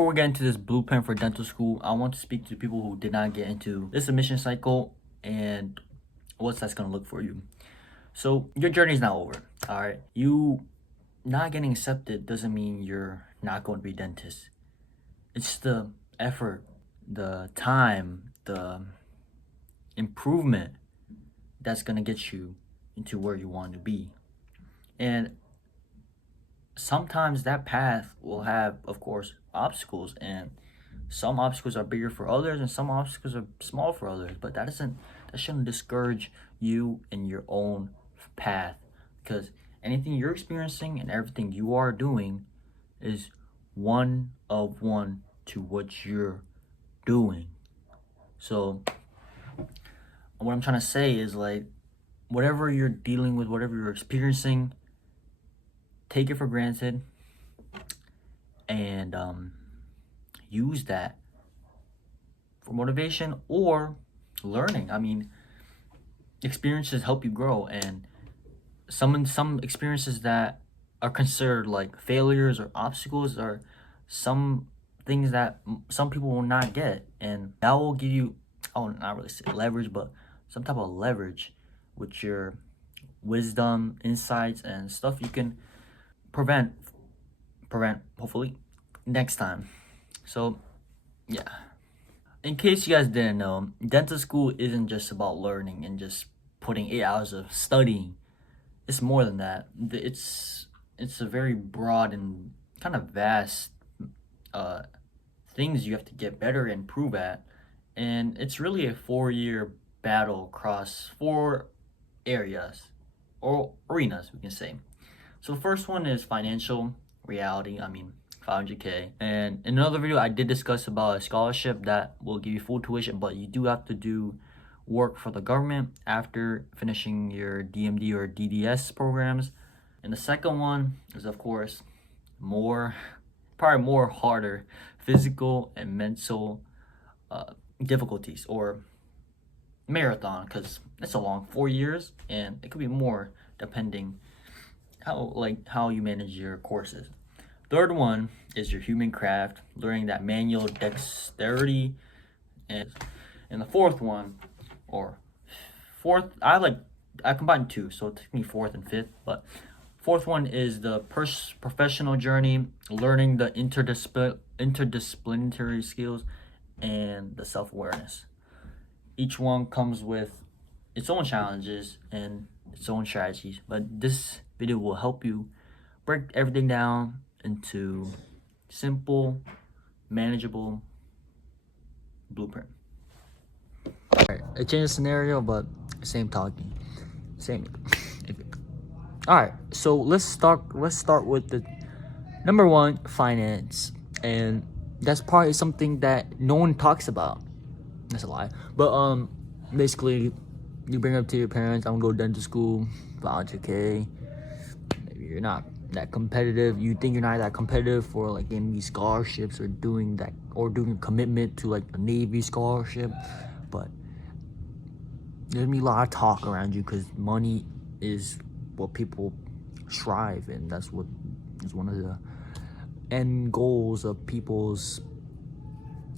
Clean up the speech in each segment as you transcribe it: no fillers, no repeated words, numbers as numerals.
Before we get into this blueprint for dental school, I want to speak to people who did not get into this admission cycle and what's that's gonna look for you. So your journey is not over. All right, you not getting accepted doesn't mean you're not going to be a dentist. It's the effort, the time, the improvement that's gonna get you into where you want to be. And sometimes that path will have, of course, obstacles, and some obstacles are bigger for others and some obstacles are small for others, but that shouldn't discourage you in your own path, because anything you're experiencing and everything you are doing is one of one to what you're doing. So what I'm trying to say is, like, whatever you're dealing with, whatever you're experiencing, take it for granted and use that for motivation or learning. I mean, experiences help you grow, and some experiences that are considered like failures or obstacles are some things that some people will not get, and that will give you, oh, not really say leverage, but some type of leverage with your wisdom, insights, and stuff you can prevent hopefully next time. So yeah, in case you guys didn't know, dental school isn't just about learning and just putting 8 hours of studying. It's more than that. It's a very broad and kind of vast things you have to get better and improve at, and it's really a 4-year battle across 4 areas or arenas, we can say. So the first one is financial reality. I mean, 500K. And in another video, I did discuss about a scholarship that will give you full tuition, but you do have to do work for the government after finishing your DMD or DDS programs. And the second one is, of course, probably more harder physical and mental difficulties, or marathon, because it's a long 4 years and it could be more depending how you manage your courses. Third one is your human craft, learning that manual dexterity, and the fourth one, or fourth, I combined two, so it took me fourth and fifth, but fourth one is the professional journey, learning the interdisciplinary skills and the self-awareness. Each one comes with its own challenges and its own strategies, but this video will help you break everything down into simple, manageable blueprint. All right, I changed the scenario, but same talking, same. All right, so let's start with the number one, finance, and that's probably something that no one talks about. That's a lie, but basically, you bring up to your parents, I'm gonna go to dental school, 500K. Maybe you're not that competitive. You think you're not that competitive for like getting these scholarships or doing a commitment to like a Navy scholarship, but there's gonna be a lot of talk around you because money is what people strive, and that's what is one of the end goals of people's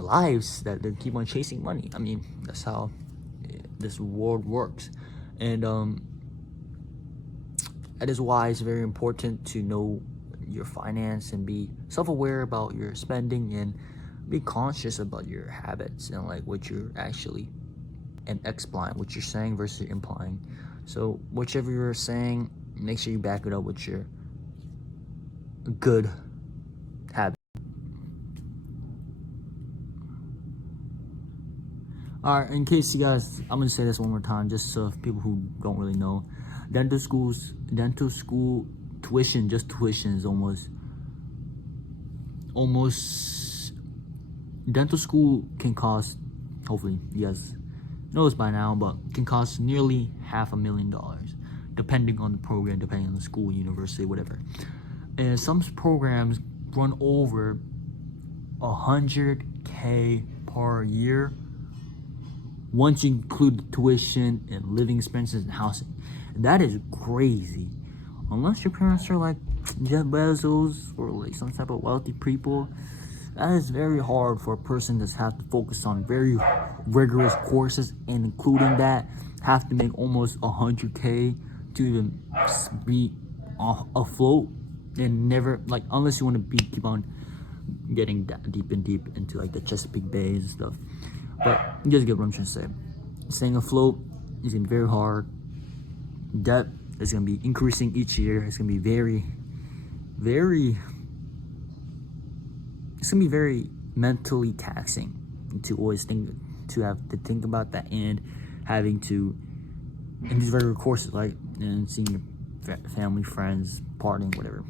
lives, that they keep on chasing money. I mean, that's how this world works, and that is why it's very important to know your finance and be self-aware about your spending and be conscious about your habits and like what you're actually and explying, what you're saying versus implying. So whichever you're saying, make sure you back it up with your good habit. All right, in case you guys, I'm gonna say this one more time, just so people who don't really know, dental school tuition, just tuition, is almost dental school can cost, hopefully you guys know this by now, but can cost nearly $500,000, depending on the program, depending on the school, university, whatever. And some programs run over 100K per year once you include the tuition and living expenses and housing. That is crazy. Unless your parents are like Jeff Bezos or like some type of wealthy people, That is very hard for a person that's have to focus on very rigorous courses, and including that, have to make almost 100K to even be afloat, and never, like, unless you want to be keep on getting deep and deep into like the Chesapeake Bays and stuff. But you guys get what I'm trying to say. Staying afloat is gonna be very hard. Debt is gonna be increasing each year. It's gonna be very mentally taxing to always have to think about that, and having to in these regular courses, like, and seeing your family, friends, partying, whatever.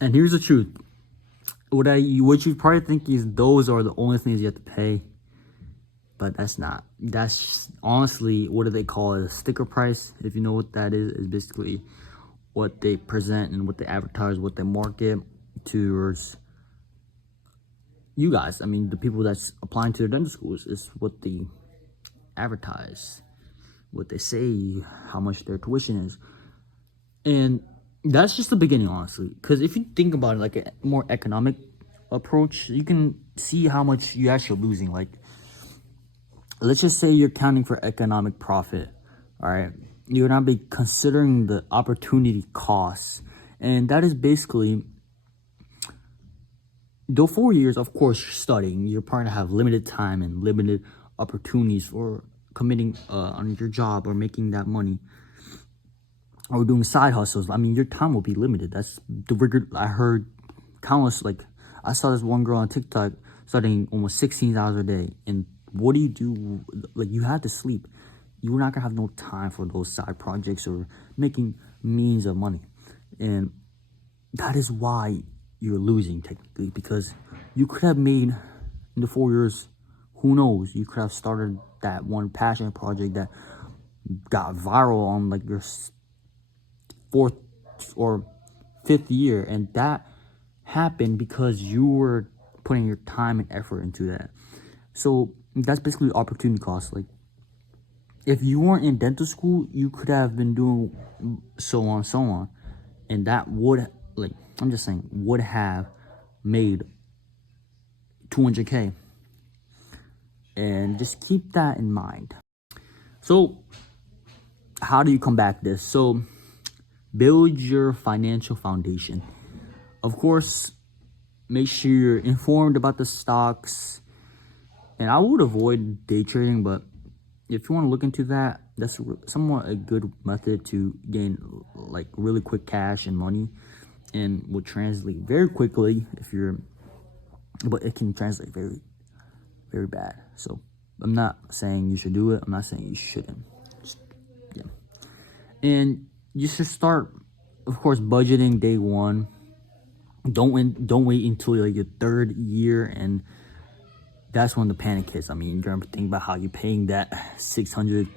And here's the truth: what you probably think is those are the only things you have to pay, but that's not. That's just, honestly, what do they call it? A sticker price. If you know what that is basically what they present and what they advertise, what they market towards you guys. I mean, the people that's applying to the dental schools is what they advertise, what they say, how much their tuition is. And that's just the beginning, honestly. Because if you think about it like a more economic approach, you can see how much you actually losing. Like, let's just say you're counting for economic profit, all right? You're not be considering the opportunity costs. And that is basically, though 4 years, of course, you're studying, you're probably gonna have limited time and limited opportunities for committing on your job or making that money or doing side hustles. I mean, your time will be limited. That's the rigor. I heard countless, like, I saw this one girl on TikTok studying almost 16 hours a day. And what do you do? Like, you have to sleep. You're not gonna have no time for those side projects or making means of money. And that is why you're losing, technically, because you could have made in the 4 years, who knows, you could have started that one passion project that got viral on like your 4th or 5th year, and that happened because you were putting your time and effort into that. So that's basically opportunity cost. Like, if you weren't in dental school, you could have been doing so on, and that would, like, I'm just saying, would have made 200K. And just keep that in mind. So how do you combat this? So build your financial foundation. Of course, make sure you're informed about the stocks. And I would avoid day trading, but if you want to look into that, that's somewhat a good method to gain like really quick cash and money, and will translate very quickly but it can translate very, very bad. So I'm not saying you should do it. I'm not saying you shouldn't. Yeah. And you should start, of course, budgeting day one. Don't wait until like your 3rd year, and that's when the panic hits. I mean, you're gonna think about how you're paying that 600,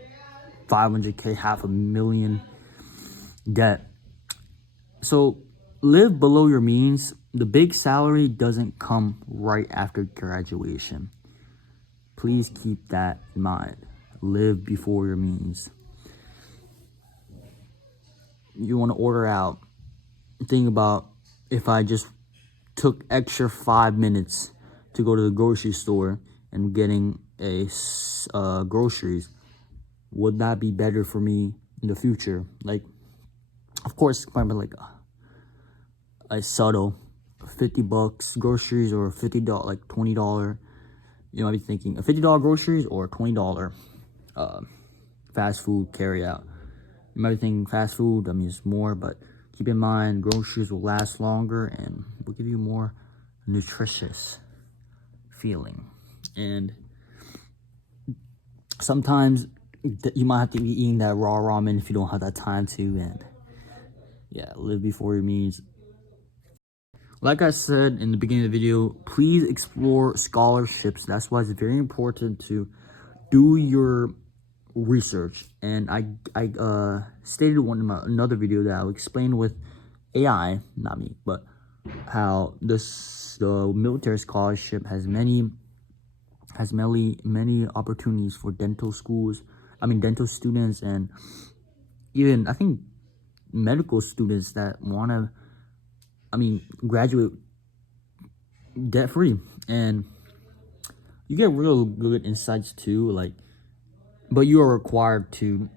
500K, $500,000 debt. So live below your means. The big salary doesn't come right after graduation. Please keep that in mind. Live before your means. You want to order out. Think about, if I just took extra 5 minutes to go to the grocery store and getting groceries, would that be better for me in the future? Like, of course, probably like a subtle $50 groceries, or $50, like $20. You might be thinking a $50 groceries or $20 fast food carry out. You might be thinking fast food, I mean, it's more, but keep in mind groceries will last longer and will give you more nutritious feeling. And sometimes you might have to be eating that raw ramen if you don't have that time to. And yeah, live before your means. Like I said in the beginning of the video, please explore scholarships. That's why it's very important to do your research. And I stated another video that I'll explain with AI, not me, but how the military scholarship has many opportunities for dental students, and even I think medical students that want to graduate debt free, and you get real good insights too. Like, but you are required to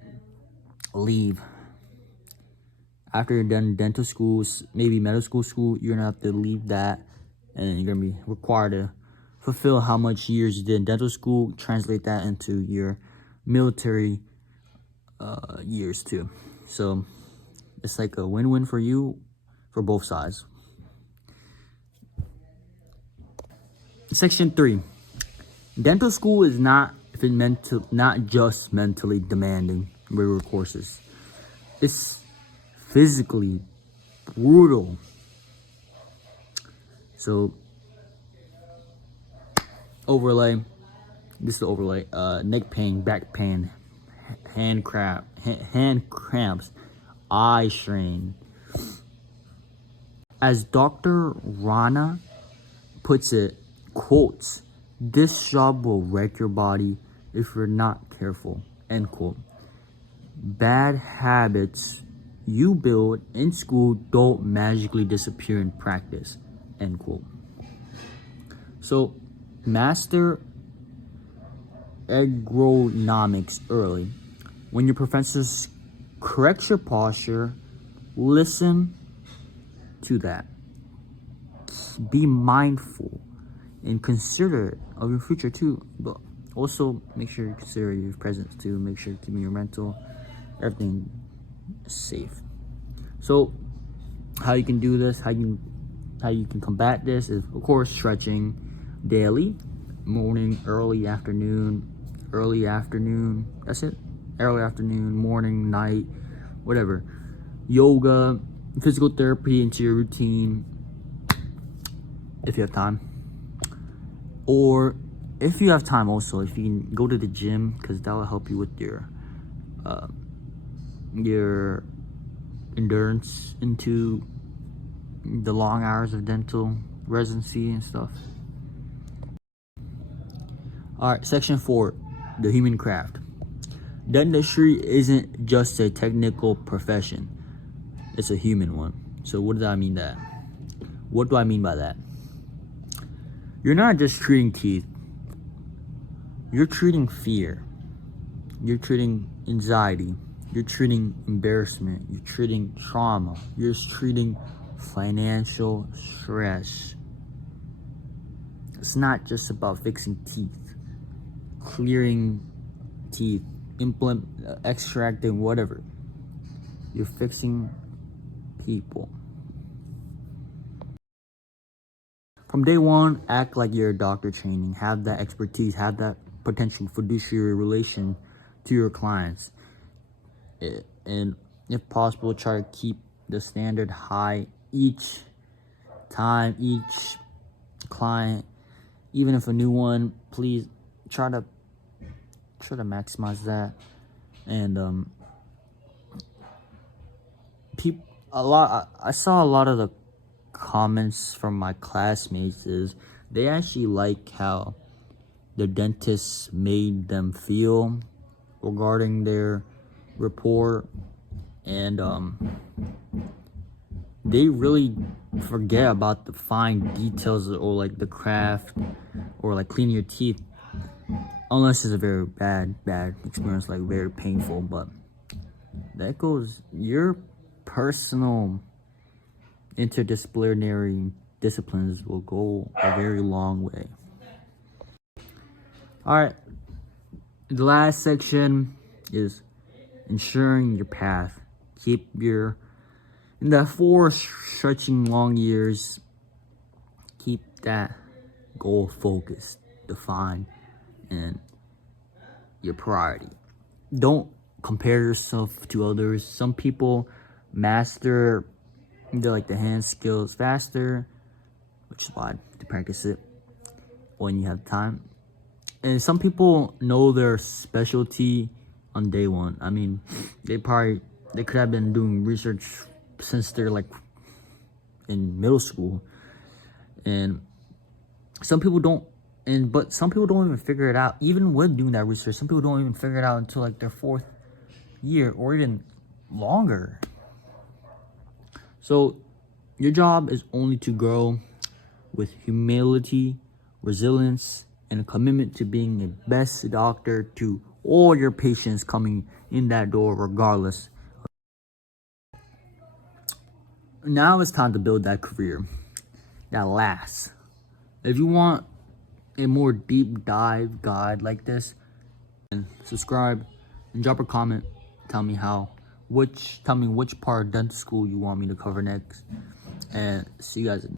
leave after you're done dental schools, maybe medical school. You're gonna have to leave that, and you're gonna be required to fulfill how much years you did in dental school. Translate that into your military years too. So it's like a win-win for you, for both sides. Section 3. Dental school is not not just mentally demanding rigorous courses. It's physically brutal. So overlay, this is the overlay. Neck pain, back pain, hand cramps, eye strain. As Dr. Rana puts it, quotes, "This job will wreck your body if you're not careful," end quote. Bad habits you build in school don't magically disappear in practice, end quote. So master ergonomics early. When your professors correct your posture, listen to that. Be mindful and considerate of your future too, but also make sure you consider your presence too. Make sure you're keeping your mental, everything safe. So how you can do this, how you can combat this is, of course, stretching daily, morning, early afternoon, that's it. Early afternoon, morning, night, whatever. Yoga, physical therapy into your routine if you have time. Or if you have time also, if you can go to the gym, because that will help you with your endurance into the long hours of dental residency and stuff. All right, section 4, the human craft. Dentistry isn't just a technical profession, it's a human one. So what do I mean that? What do I mean by that? You're not just treating teeth, you're treating fear, you're treating anxiety, you're treating embarrassment, you're treating trauma, you're treating financial stress. It's not just about fixing teeth, clearing teeth, extracting, whatever. You're fixing people. From day one, act like you're a doctor training. Have that expertise, have that potential fiduciary relation to your clients. And if possible, try to keep the standard high each time, each client. Even if a new one, please try to maximize that. And I saw a lot of the comments from my classmates is they actually like how the dentist made them feel regarding their report, and they really forget about the fine details, or like the craft, or like cleaning your teeth, unless it's a very bad experience, like very painful. But that goes, your personal interdisciplinary disciplines will go a very long way. All right, the last section is ensuring your path. Keep in that 4 stretching long years, keep that goal focused, defined, and your priority. Don't compare yourself to others. Some people master the hand skills faster, which is why to practice it when you have time. And some people know their specialty on day one. I mean, they could have been doing research since they're like in middle school, and some people don't. But some people don't even figure it out. Even with doing that research, some people don't even figure it out until like their 4th year or even longer. So your job is only to grow with humility, resilience, and a commitment to being the best doctor to all your patients coming in that door regardless. Now it's time to build that career that lasts. If you want a more deep dive guide like this, and subscribe and drop a comment. Tell me which part of dental school you want me to cover next. And see you guys